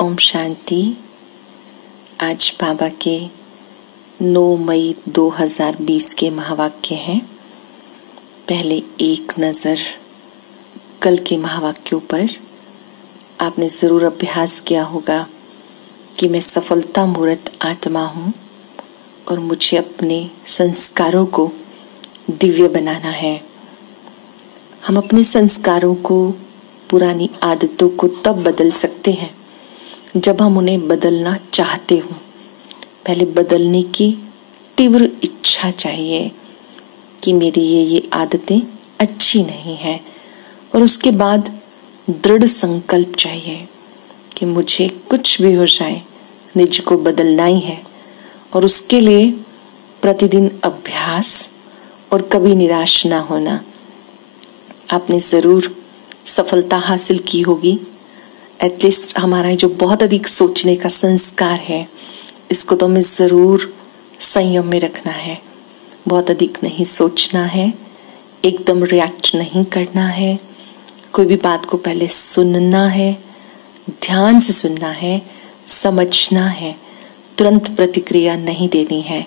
ओम शांति। आज बाबा के 9 मई 2020 के महावाक्य हैं। पहले एक नज़र कल के महावाक्यों पर। आपने ज़रूर अभ्यास किया होगा कि मैं सफलता मूर्त आत्मा हूँ और मुझे अपने संस्कारों को दिव्य बनाना है। हम अपने संस्कारों को, पुरानी आदतों को तब बदल सकते हैं जब हम उन्हें बदलना चाहते हों। पहले बदलने की तीव्र इच्छा चाहिए कि मेरी ये आदतें अच्छी नहीं हैं, और उसके बाद दृढ़ संकल्प चाहिए कि मुझे कुछ भी हो जाए निज को बदलना ही है, और उसके लिए प्रतिदिन अभ्यास और कभी निराश ना होना। आपने ज़रूर सफलता हासिल की होगी। एटलीस्ट हमारा जो बहुत अधिक सोचने का संस्कार है, इसको तो हमें ज़रूर संयम में रखना है। बहुत अधिक नहीं सोचना है, एकदम रिएक्ट नहीं करना है। कोई भी बात को पहले सुनना है, ध्यान से सुनना है, समझना है, तुरंत प्रतिक्रिया नहीं देनी है।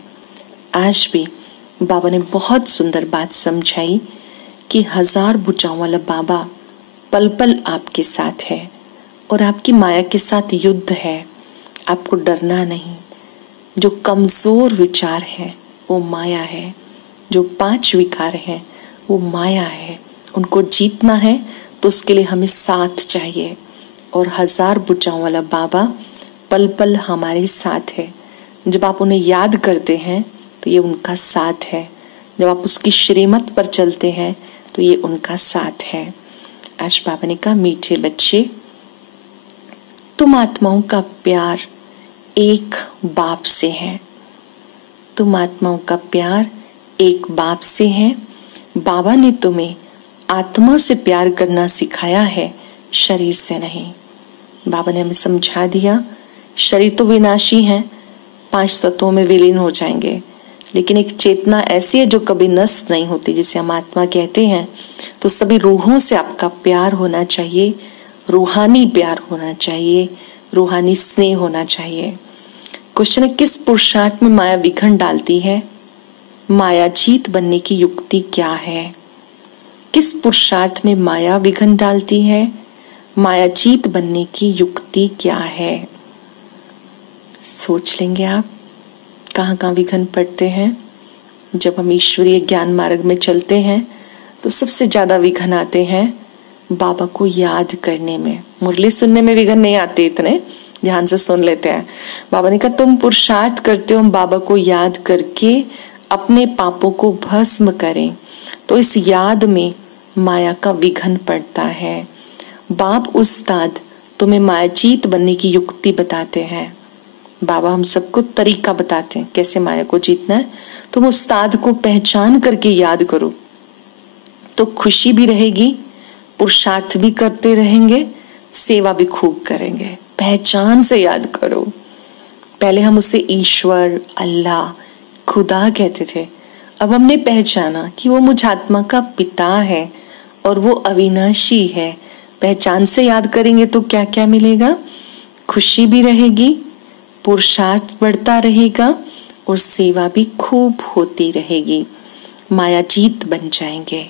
आज भी बाबा ने बहुत सुंदर बात समझाई कि 1000 भुजाओं वाला बाबा पल पल आपके साथ है और आपकी माया के साथ युद्ध है। आपको डरना नहीं। जो कमजोर विचार है वो माया है, जो 5 विकार हैं वो माया है। उनको जीतना है तो उसके लिए हमें साथ चाहिए, और 1000 भुजाओं वाला बाबा पल पल हमारे साथ है। जब आप उन्हें याद करते हैं तो ये उनका साथ है। जब आप उसकी श्रीमत पर चलते हैं तो ये उनका साथ है। आज बाबा ने कहा, मीठे बच्चे, तुम आत्माओं का प्यार एक बाप से है। तुम आत्माओं का प्यार एक बाप से है। बाबा ने तुम्हें आत्मा से प्यार करना सिखाया है, शरीर से नहीं। बाबा ने हमें समझा दिया, शरीर तो विनाशी है, 5 तत्वों में विलीन हो जाएंगे, लेकिन एक चेतना ऐसी है जो कभी नष्ट नहीं होती, जिसे हम आत्मा कहते हैं। तो सभी रूहों से आपका प्यार होना चाहिए, रूहानी प्यार होना चाहिए, रूहानी स्नेह होना चाहिए। क्वेश्चन है, किस पुरुषार्थ में माया विघन डालती है? माया जीत बनने की युक्ति क्या है? किस पुरुषार्थ में माया विघन डालती है? माया जीत बनने की युक्ति क्या है? सोच लेंगे आप कहाँ कहाँ विघन पड़ते हैं। जब हम ईश्वरीय ज्ञान मार्ग में चलते हैं तो सबसे ज्यादा विघन आते हैं बाबा को याद करने में। मुरली सुनने में विघन नहीं आते, इतने ध्यान से सुन लेते हैं। बाबा ने कहा, तुम पुरुषार्थ करते हो बाबा को याद करके अपने पापों को भस्म करें, तो इस याद में माया का विघन पड़ता है। बाप उस्ताद तुम्हें मायाजीत बनने की युक्ति बताते हैं। बाबा हम सबको तरीका बताते हैं कैसे माया को जीतना है। तुम उस्ताद को पहचान करके याद करो तो खुशी भी रहेगी, पुरुषार्थ भी करते रहेंगे, सेवा भी खूब करेंगे। पहचान से याद करो। पहले हम उसे ईश्वर, अल्लाह, खुदा कहते थे। अब हमने पहचाना कि वो मुझ आत्मा का पिता है और वो अविनाशी है। पहचान से याद करेंगे तो क्या क्या मिलेगा? खुशी भी रहेगी, पुरुषार्थ बढ़ता रहेगा और सेवा भी खूब होती रहेगी। माया जीत बन जाएंगे।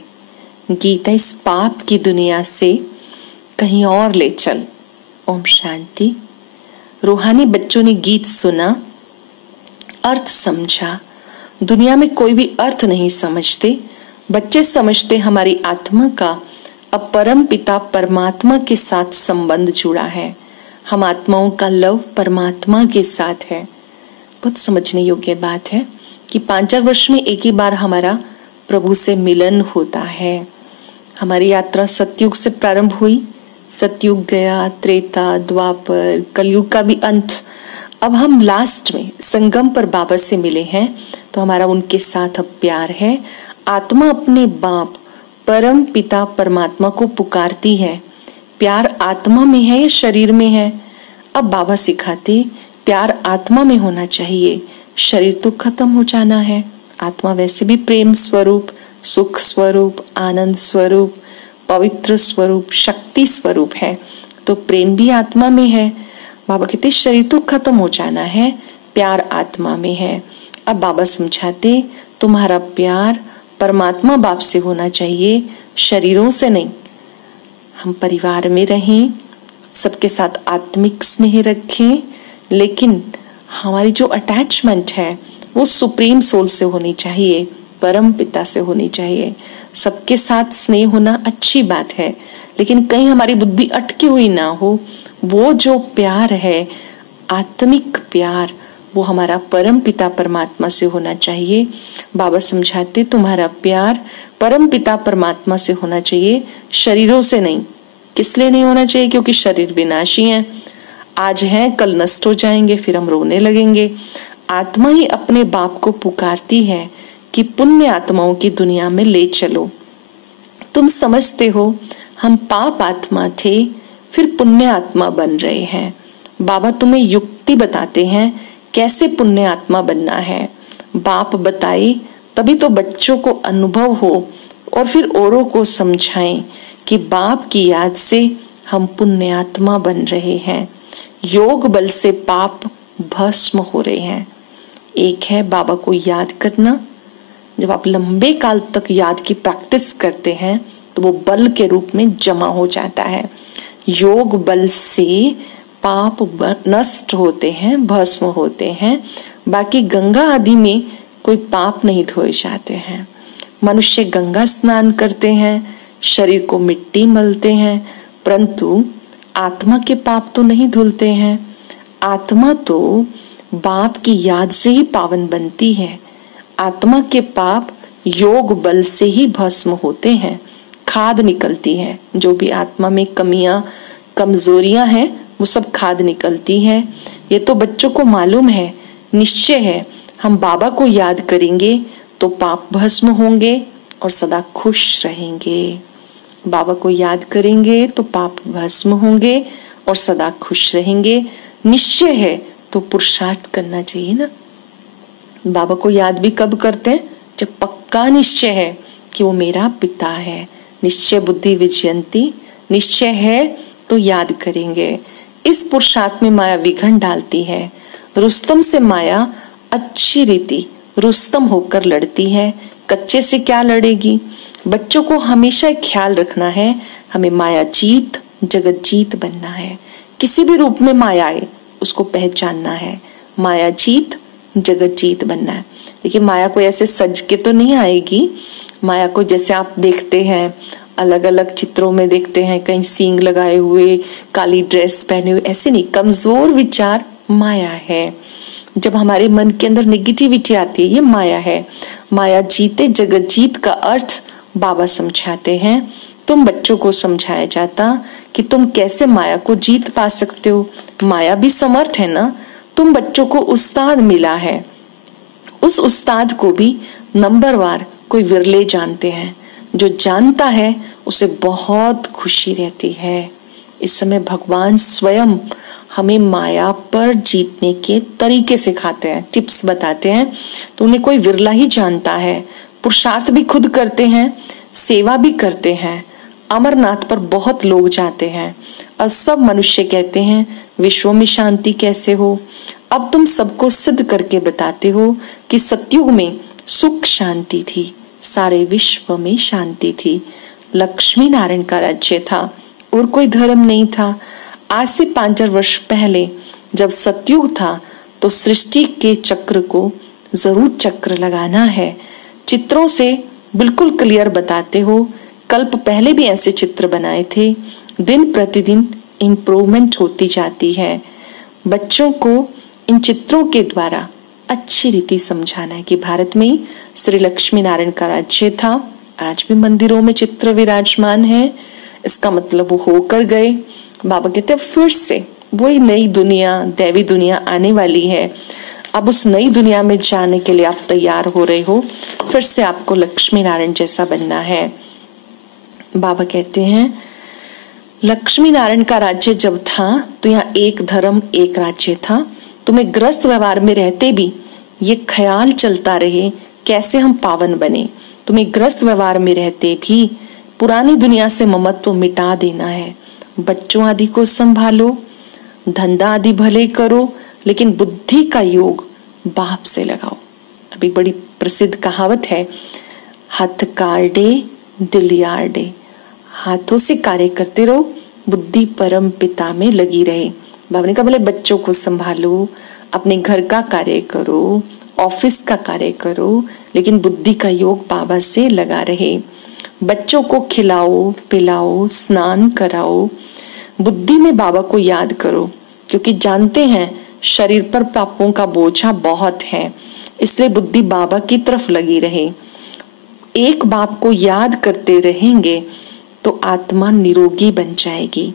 गीता इस पाप की दुनिया से कहीं और ले चल। ओम शांति। रूहानी बच्चों ने गीत सुना, अर्थ समझा। दुनिया में कोई भी अर्थ नहीं समझते। बच्चे समझते हमारी आत्मा का अब परम पिता परमात्मा के साथ संबंध जुड़ा है। हम आत्माओं का लव परमात्मा के साथ है। बहुत समझने योग्य बात है कि 5 वर्ष में एक ही बार हमारा प्रभु से मिलन होता है। हमारी यात्रा सतयुग से प्रारंभ हुई, सतयुग गया, त्रेता, द्वापर, कलयुग का भी अंत। अब हम लास्ट में संगम पर बाबा से मिले हैं, तो हमारा उनके साथ अब प्यार है। आत्मा अपने बाप परम पिता परमात्मा को पुकारती है। प्यार आत्मा में है या शरीर में है? अब बाबा सिखाते प्यार आत्मा में होना चाहिए, शरीर तो खत्म हो जाना है। आत्मा वैसे भी प्रेम स्वरूप, सुख स्वरूप, आनंद स्वरूप, पवित्र स्वरूप, शक्ति स्वरूप है, तो प्रेम भी आत्मा में है। बाबा कहते शरीर तो खत्म हो जाना है, प्यार आत्मा में है। अब बाबा समझाते तुम्हारा प्यार परमात्मा बाप से होना चाहिए, शरीरों से नहीं। हम परिवार में रहें, सबके साथ आत्मिक स्नेह रखें, लेकिन हमारी जो अटैचमेंट है वो सुप्रीम सोल से होनी चाहिए, परम पिता से होनी चाहिए। सबके साथ स्नेह होना अच्छी बात है, लेकिन कहीं हमारी बुद्धि अटकी हुई ना हो। वो जो प्यार है, आत्मिक प्यार, वो हमारा परम पिता परमात्मा से होना चाहिए। बाबा समझाते तुम्हारा प्यार परम पिता परमात्मा से होना चाहिए, शरीरों से नहीं। किस लिए नहीं होना चाहिए? क्योंकि शरीर विनाशी है, आज हैं कल नष्ट हो जाएंगे, फिर हम रोने लगेंगे। आत्मा ही अपने बाप को पुकारती है कि पुण्य आत्माओं की दुनिया में ले चलो। तुम समझते हो हम पाप आत्मा थे, फिर पुण्य आत्मा बन रहे हैं। बाबा तुम्हें युक्ति बताते हैं कैसे पुण्य आत्मा बनना है। बाप बताए तभी तो बच्चों को अनुभव हो और फिर औरों को समझाएं कि बाप की याद से हम पुण्य आत्मा बन रहे हैं। योग बल से पाप भस्म हो रहे हैं। एक है बाबा को याद करना। जब आप लंबे काल तक याद की प्रैक्टिस करते हैं तो वो बल के रूप में जमा हो जाता है। योग बल से पाप नष्ट होते हैं, भस्म होते हैं। बाकी गंगा आदि में कोई पाप नहीं धोए जाते हैं। मनुष्य गंगा स्नान करते हैं, शरीर को मिट्टी मलते हैं, परंतु आत्मा के पाप तो नहीं धुलते हैं। आत्मा तो बाप की याद से ही पावन बनती है। आत्मा के पाप योग बल से ही भस्म होते हैं, खाद निकलती है। जो भी आत्मा में कमियां कमजोरियां हैं वो सब खाद निकलती है। ये तो बच्चों को मालूम है, निश्चय है। हम बाबा को याद करेंगे तो पाप भस्म होंगे और सदा खुश रहेंगे। बाबा को याद करेंगे तो पाप भस्म होंगे और सदा खुश रहेंगे। निश्चय है तो पुरुषार्थ करना चाहिए ना। बाबा को याद भी कब करते हैं? जब पक्का निश्चय है कि वो मेरा पिता है। निश्चय बुद्धि विजयंती, निश्चय है तो याद करेंगे। इस पुरुषार्थ में माया विघन डालती है। रुस्तम से माया अच्छी रीति रुस्तम होकर लड़ती है, कच्चे से क्या लड़ेगी। बच्चों को हमेशा ख्याल रखना है, हमें माया जीत जगत जीत बनना है। किसी भी रूप में माया आए उसको पहचानना है। माया जीत जगत जीत बनना है। देखिए माया को ऐसे सज के तो नहीं आएगी। माया को जैसे आप देखते हैं अलग अलग चित्रों में देखते हैं, कहीं सींग लगाए हुए, काली ड्रेस पहने हुए, ऐसे नहीं। कमजोर विचार माया है। जब हमारे मन के अंदर नेगेटिविटी आती है, ये माया है। माया जीते जगत जीत का अर्थ बाबा समझाते हैं। तुम बच्चों को समझाया जाता कि तुम कैसे माया को जीत पा सकते हो। माया भी समर्थ है ना। तुम बच्चों को उस्ताद मिला है, उस उस्ताद को भी नंबरवार कोई विरले जानते हैं। जो जानता है उसे बहुत खुशी रहती है। इस समय भगवान स्वयं हमें माया पर जीतने के तरीके सिखाते हैं, टिप्स बताते हैं। तो उन्हें कोई विरला ही जानता है। पुरुषार्थ भी खुद करते हैं, सेवा भी करते हैं। अमरनाथ पर बहुत लोग जाते हैं और सब मनुष्य कहते हैं विश्व में शांति कैसे हो। अब तुम सबको सिद्ध करके बताते हो कि सतयुग में सुख शांति थी, सारे विश्व में शांति थी। लक्ष्मी नारायण का राज्य था और कोई धर्म नहीं था। आज से 5000 वर्ष पहले जब सतयुग था तो सृष्टि के चक्र को जरूर चक्र लगाना है। चित्रों से बिल्कुल क्लियर बताते हो। कल्प पहले भी ऐसे चित्र बनाए थे। दिन प्रतिदिन इम्प्रूवमेंट होती जाती है। बच्चों को इन चित्रों के द्वारा अच्छी रीति समझाना है कि भारत में श्री लक्ष्मी नारायण का राज्य था। आज भी मंदिरों में चित्र विराजमान है। इसका मतलब वो होकर गए। बाबा कहते हैं फिर से वही नई दुनिया, दैवी दुनिया आने वाली है। अब उस नई दुनिया में जाने के लिए आप तैयार हो रहे हो। फिर से आपको लक्ष्मी नारायण जैसा बनना है। बाबा कहते हैं लक्ष्मी नारायण का राज्य जब था तो यहाँ एक धर्म एक राज्य था। तुम्हें ग्रस्त व्यवहार में रहते भी ये ख्याल चलता रहे कैसे हम पावन बने। तुम्हें ग्रस्त व्यवहार में रहते भी पुरानी दुनिया से ममत्व मिटा देना है। बच्चों आदि को संभालो, धंधा आदि भले करो, लेकिन बुद्धि का योग बाप से लगाओ। अभी बड़ी प्रसिद्ध कहावत है, हाथ काटे दिल यार्डे। हाथों से कार्य करते रहो, बुद्धि परम पिता में लगी रहे। बाबा ने कहा भले बच्चों को संभालो, अपने घर का कार्य करो, ऑफिस का कार्य करो, लेकिन बुद्धि का योग बाबा से लगा रहे। बच्चों को खिलाओ पिलाओ, स्नान कराओ, बुद्धि में बाबा को याद करो, क्योंकि जानते हैं शरीर पर पापों का बोझा बहुत है, इसलिए बुद्धि बाबा की तरफ लगी रहे। एक बाप को याद करते रहेंगे तो आत्मा निरोगी बन जाएगी।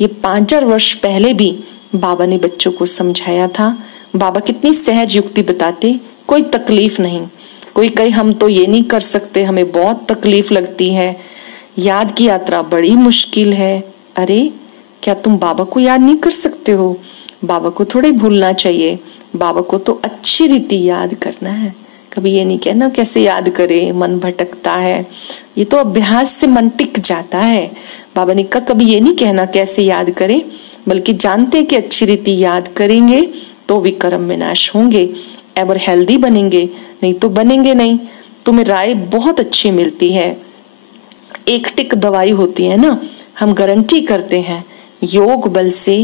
ये 5000 वर्ष पहले भी बाबा ने बच्चों को समझाया था। बाबा कितनी सहज युक्ति बताते, कोई तकलीफ नहीं। कोई कहे हम तो ये नहीं कर सकते, हमें बहुत तकलीफ लगती है, याद की यात्रा बड़ी मुश्किल है। अरे क्या तुम बाबा को याद नहीं कर सकते हो? बाबा को थोड़े भूलना चाहिए, बाबा को तो अच्छी रीति याद करना है। कभी ये नहीं कहना कैसे याद करे, मन भटकता है, ये तो अभ्यास से मन टिक जाता है। बाबा ने कहा कभी ये नहीं कहना कैसे याद करें, बल्कि जानते हैं कि अच्छी रीति याद करेंगे तो विक्रम विनाश होंगे, एवर हेल्दी बनेंगे, नहीं तो बनेंगे नहीं। तुम्हें राय बहुत अच्छी मिलती है, एक टिक दवाई होती है ना, हम गारंटी करते हैं योग बल से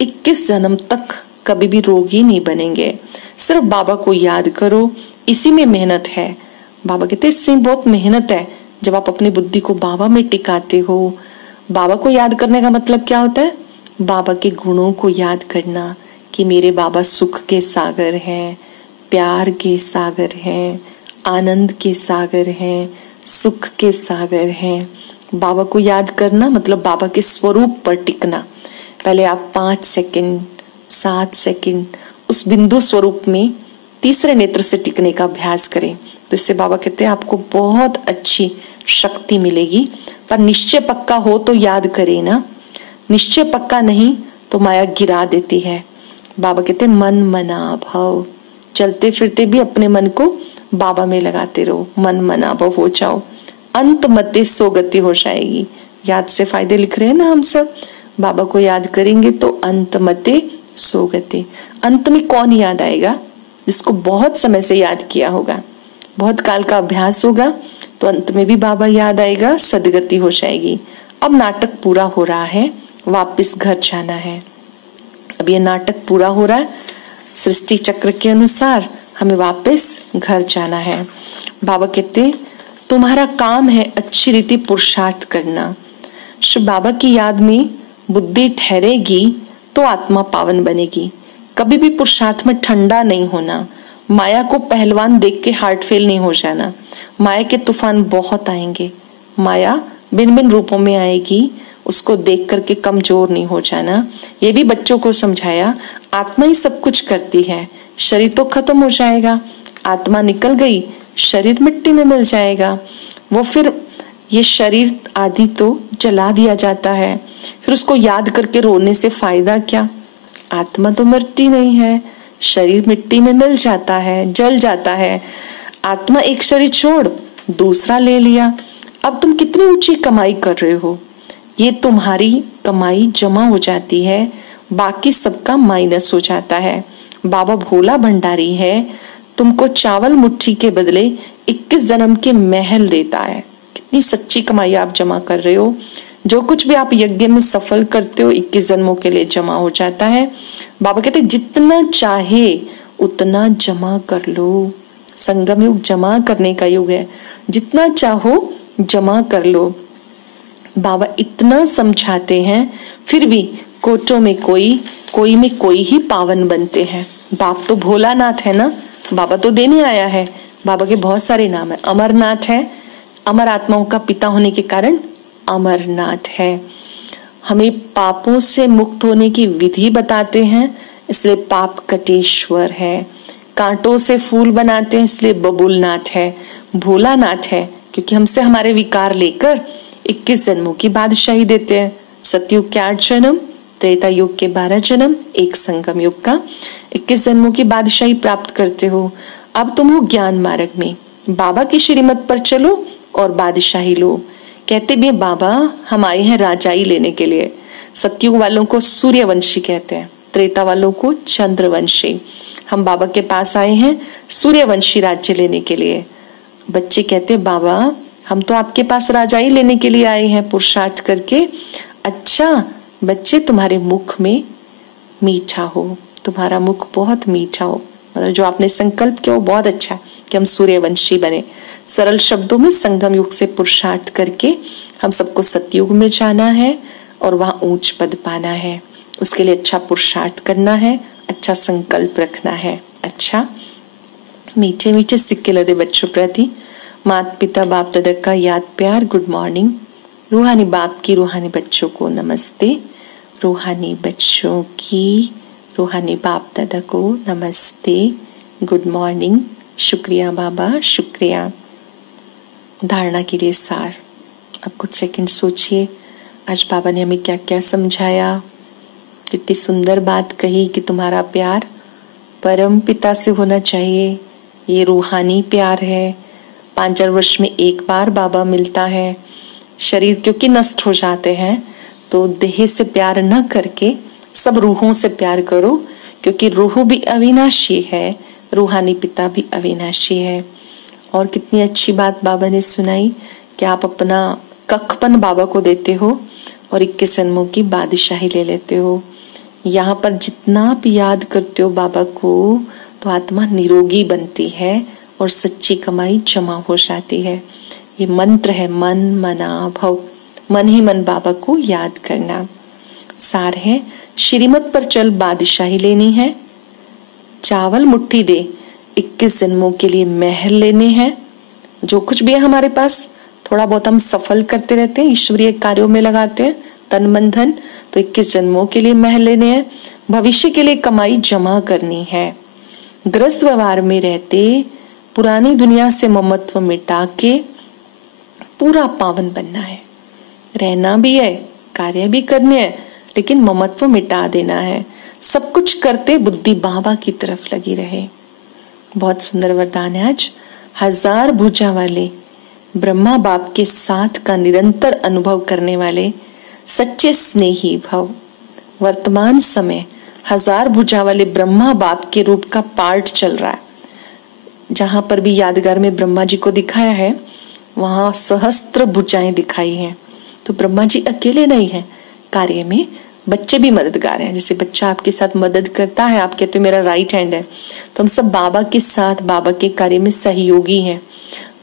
21 जन्म तक कभी भी रोगी नहीं बनेंगे। सिर्फ बाबा को याद करो, इसी में मेहनत है। बाबा कहते इसमें बहुत मेहनत है। जब आप अपनी बुद्धि को बाबा में टिकाते हो, बाबा को याद करने का मतलब क्या होता है? बाबा के गुणों को याद करना कि मेरे बाबा सुख के सागर हैं, प्यार के सागर हैं, आनंद के सागर हैं, सुख के सागर हैं। बाबा को याद करना मतलब बाबा के स्वरूप पर टिकना। पहले आप 5 सेकंड 7 सेकंड उस बिंदु स्वरूप में तीसरे नेत्र से टिकने का अभ्यास करें, तो इससे बाबा कहते हैं आपको बहुत अच्छी शक्ति मिलेगी। पर निश्चय पक्का हो तो याद करें ना, निश्चय पक्का नहीं तो माया गिरा देती है। बाबा कहते मन मना भव, चलते फिरते भी अपने मन को बाबा में लगाते रहो, मन मना भव हो जाओ, अंत मते सो गति हो जाएगी। याद से फायदे लिख रहे हैं ना हम सब। बाबा को याद करेंगे तो अंत मते सो गति। अंत में कौन याद आएगा? जिसको बहुत समय से याद किया होगा, बहुत काल का अभ्यास होगा, तो अंत में भी बाबा याद आएगा, सदगति हो जाएगी। अब नाटक पूरा हो रहा है, वापस घर जाना है। अब ये नाटक पूरा हो रहा है, सृष्टि चक्र के अनुसार हमें वापस घर जाना है। बाबा कहते तुम्हारा काम है अच्छी रीति पुरुषार्थ करना। श्री बाबा की याद में बुद्धि ठहरेगी तो आत्मा पावन बनेगी। कभी भी पुरुषार्थ में ठंडा नहीं होना, माया को पहलवान देख के हार्ट फेल नहीं हो जाना। माया के तूफान बहुत आएंगे, माया भिन्न भिन्न रूपों में आएगी, उसको देख करके कमजोर नहीं हो जाना। ये भी बच्चों को समझाया, आत्मा ही सब कुछ करती है, शरीर तो खत्म हो जाएगा, आत्मा निकल गई, शरीर मिट्टी में मिल जाएगा। वो फिर ये शरीर आदि तो जला दिया जाता है, फिर उसको याद करके रोने से फायदा क्या? आत्मा तो मरती नहीं है, शरीर मिट्टी में मिल जाता है, जल जाता है। आत्मा एक शरीर छोड़ दूसरा ले लिया, अब तुम कितनी ऊंची कमाई कर रहे हो, ये तुम्हारी कमाई जमा हो जाती है, बाकी सबका माइनस हो जाता है। बाबा भोला भंडारी है, तुमको चावल मुट्ठी के बदले 21 जन्म के महल देता है। कितनी सच्ची कमाई आप जमा कर रहे हो। जो कुछ भी आप यज्ञ में सफल करते हो 21 जन्मों के लिए जमा हो जाता है। बाबा कहते जितना चाहे उतना जमा कर लो। संगम युग जमा करने का युग है, जितना चाहो जमा कर लो। बाबा इतना समझाते हैं, फिर भी कोटों में कोई में कोई ही पावन बनते हैं। बाप तो भोलानाथ है ना, बाबा तो देने आया है। बाबा के बहुत सारे नाम है। अमरनाथ है, अमर आत्माओं का पिता होने के कारण अमरनाथ है। हमें पापों से मुक्त होने की विधि बताते हैं, इसलिए पाप कटेश्वर है। कांटों से फूल बनाते हैं, इसलिए बबुलनाथ है। भोलानाथ है क्योंकि हमसे हमारे विकार लेकर 21 जन्मों की बादशाही देते हैं। सतयुग के 8 जन्म, त्रेता युग के 12 जन्म, एक संगम युग का 21 जन्मों की बादशाही प्राप्त करते हो। अब तुम हो ज्ञान मार्ग में, बाबा की श्रीमत पर चलो और बादशाही लो। कहते भी बाबा हम आए हैं राजाई लेने के लिए। सतयुग वालों को सूर्यवंशी कहते हैं, त्रेता वालों को चंद्रवंशी। हम बाबा के पास आए हैं सूर्यवंशी राज्य लेने के लिए। बच्चे कहते बाबा हम तो आपके पास राजाई लेने के लिए आए हैं पुरुषार्थ करके। अच्छा बच्चे तुम्हारे मुख में मीठा हो, तुम्हारा मुख बहुत मीठा हो, मतलब जो आपने संकल्प किया वो बहुत अच्छा है कि हम सूर्यवंशी बने। सरल शब्दों में संगम युग से पुरुषार्थ करके हम सबको सतयुग में जाना है और वहां ऊंच पद पाना है। उसके लिए अच्छा पुरुषार्थ करना है, अच्छा संकल्प रखना है। अच्छा मीठे मीठे सिक्के लदे बच्चों प्रति माता पिता बाप दादा का याद प्यार गुड मॉर्निंग। रूहानी बाप की रूहानी बच्चों को नमस्ते। रूहानी बच्चों की रूहानी बाप दादा को नमस्ते, गुड मॉर्निंग। शुक्रिया बाबा, शुक्रिया। धारणा के लिए सार। अब कुछ सेकंड सोचिए आज बाबा ने हमें क्या क्या समझाया। कितनी सुंदर बात कही कि तुम्हारा प्यार परम पिता से होना चाहिए। ये रूहानी प्यार है। 5,000 वर्ष में एक बार बाबा मिलता है। शरीर क्योंकि नष्ट हो जाते हैं तो देह से प्यार न करके सब रूहों से प्यार करो, क्योंकि रूह भी अविनाशी है, रूहानी पिता भी अविनाशी है। और कितनी अच्छी बात बाबा ने सुनाई कि आप अपना कखपन बाबा को देते हो और 21 जन्मों की बादशाही ले लेते हो। यहाँ पर जितना आप याद करते हो बाबा को तो आत्मा निरोगी बनती है और सच्ची कमाई जमा हो जाती है। ये मंत्र है मन मना भव, मन ही मन बाबा को याद करना। सार है श्रीमत पर चल बादशाही लेनी है। चावल मुट्ठी दे 21 जन्मों के लिए महल लेने हैं। जो कुछ भी है हमारे पास थोड़ा बहुत हम सफल करते रहते हैं, ईश्वरीय कार्यों में लगाते हैं तन मन धन, तो 21 जन्मों के लिए महल लेने हैं। भविष्य के लिए कमाई जमा करनी है। ग्रस्त व्यवहार में रहते पुरानी दुनिया से ममत्व मिटा के पूरा पावन बनना है। रहना भी है, कार्य भी करने हैं, लेकिन ममत्व मिटा देना है। सब कुछ करते बुद्धि बाबा की तरफ लगी रहे। बहुत सुंदर वरदान है आज। 1000 भुजा वाले ब्रह्मा बाप के साथ का निरंतर अनुभव करने वाले सच्चे स्नेही भव। वर्तमान समय 1000 भुजा वाले ब्रह्मा बाप के रूप का पाठ चल रहा है। जहां पर भी यादगार में ब्रह्मा जी को दिखाया है वहां सहस्त्र भुजाएं दिखाई हैं। तो ब्रह्मा जी अकेले नहीं है कार्य में, बच्चे भी मददगार हैं। जैसे बच्चा आपके साथ मदद करता है, आप कहते हो मेरा राइट हैंड है, तो हम सब बाबा के साथ बाबा के कार्य में सहयोगी हैं।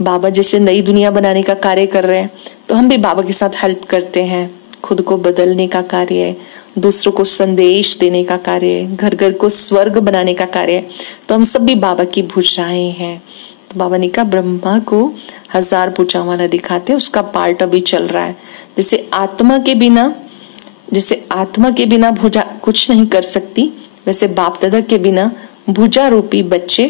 बाबा जैसे नई दुनिया बनाने का कार्य कर रहे हैं तो हम भी बाबा के साथ हेल्प करते हैं। खुद को बदलने का कार्य है, दूसरों को संदेश देने का कार्य है, घर घर को स्वर्ग बनाने का कार्य है, तो हम सब भी बाबा की भुजाएं हैं। तो बाबा ने कहा ब्रह्मा को 1000 भुजाओं वाला दिखाते, उसका पार्ट अभी चल रहा है। जैसे आत्मा के बिना भुजा कुछ नहीं कर सकती, वैसे बाप दादा के बिना भुजा रूपी बच्चे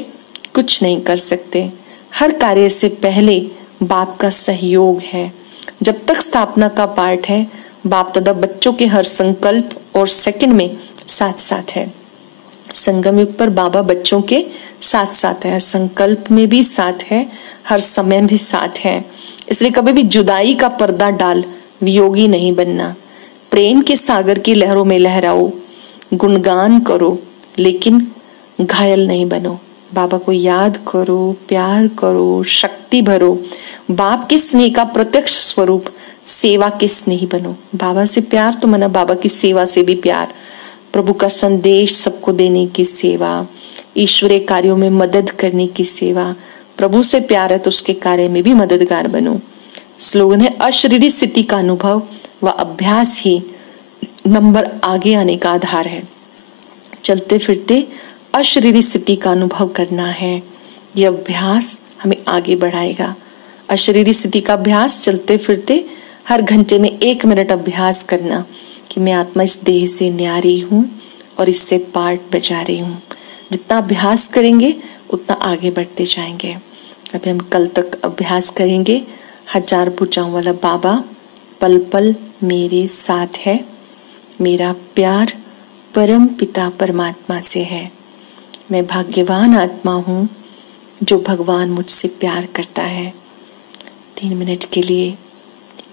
कुछ नहीं कर सकते। हर कार्य से पहले बाप का सहयोग है। जब तक स्थापना का पार्ट है बाप दादा बच्चों के हर संकल्प और सेकंड में साथ साथ है। संगम युग पर बाबा बच्चों के साथ साथ है, हर संकल्प में भी साथ है, हर समय भी साथ है। इसलिए कभी भी जुदाई का पर्दा डाल वियोगी नहीं बनना। प्रेम के सागर की लहरों में लहराओ, गुणगान करो, लेकिन घायल नहीं बनो। बाबा को याद करो, प्यार करो, शक्ति भरो। बाप के स्नेह का प्रत्यक्ष स्वरूप सेवा के स्नेही बनो। बाबा से प्यार तो मना बाबा की सेवा से भी प्यार। प्रभु का संदेश सबको देने की सेवा, ईश्वरीय कार्यों में मदद करने की सेवा। प्रभु से प्यार है तो उसके कार्य में भी मददगार बनो। स्लोगन है अशरीरी स्थिति का अनुभव व अभ्यास ही नंबर आगे आने का आधार है। चलते फिरते अशरीरी स्थिति का अनुभव करना है, यह अभ्यास हमें आगे बढ़ाएगा। अशरीरी स्थिति का अभ्यास चलते फिरते हर घंटे में 1 मिनट अभ्यास करना कि मैं आत्मा इस देह से न्यारी हूँ और इससे पार्ट बजा रही हूँ। जितना अभ्यास करेंगे उतना आगे बढ़ते जाएंगे। अभी हम कल तक अभ्यास करेंगे। 1000 भुजाओं वाला बाबा पल पल मेरे साथ है। मेरा प्यार परम पिता परमात्मा से है। मैं भाग्यवान आत्मा हूँ जो भगवान मुझसे प्यार करता है। 3 मिनट के लिए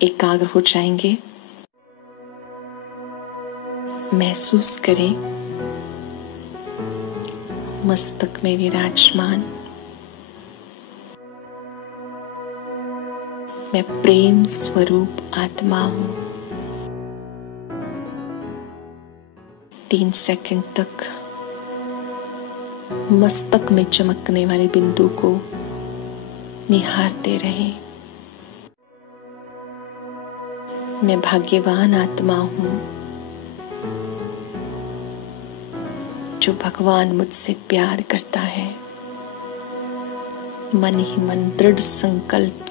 एकाग्र हो जाएंगे। महसूस करें मस्तक में विराजमान। मैं प्रेम स्वरूप आत्मा हूं। 3 सेकंड तक मस्तक में चमकने वाले बिंदु को निहारते रहें। मैं भाग्यवान आत्मा हूं जो भगवान मुझसे प्यार करता है। मन ही मन दृढ़ संकल्प,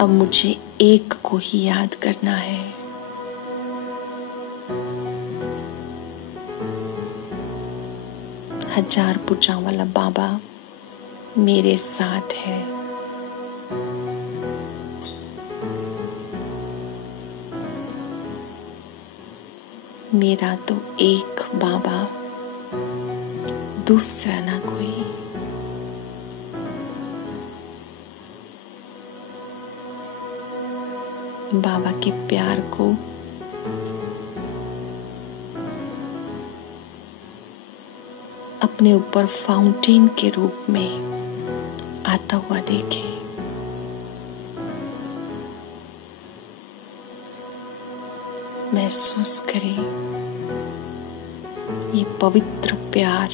अब मुझे एक को ही याद करना है। हजार भुजाओं वाला बाबा मेरे साथ है। मेरा तो एक बाबा, दूसरा ना कोई। बाबा के प्यार को अपने ऊपर फाउंटेन के रूप में आता हुआ देखें। महसूस करें ये पवित्र प्यार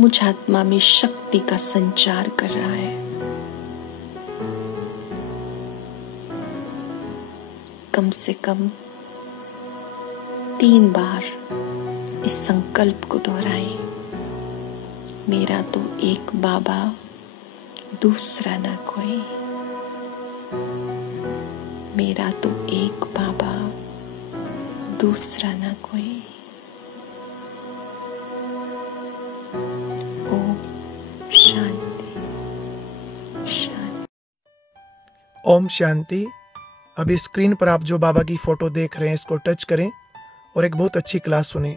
मुझ आत्मा में शक्ति का संचार कर रहा है। कम से कम 3 बार इस संकल्प को दोहराएं। मेरा तो एक बाबा, दूसरा ना कोई। मेरा तो एक बाबा, दूसरा ना कोई। ओम शांति शांति। ओम शांति। अभी स्क्रीन पर आप जो बाबा की फोटो देख रहे हैं इसको टच करें और एक बहुत अच्छी क्लास सुने।